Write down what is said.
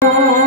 Oh.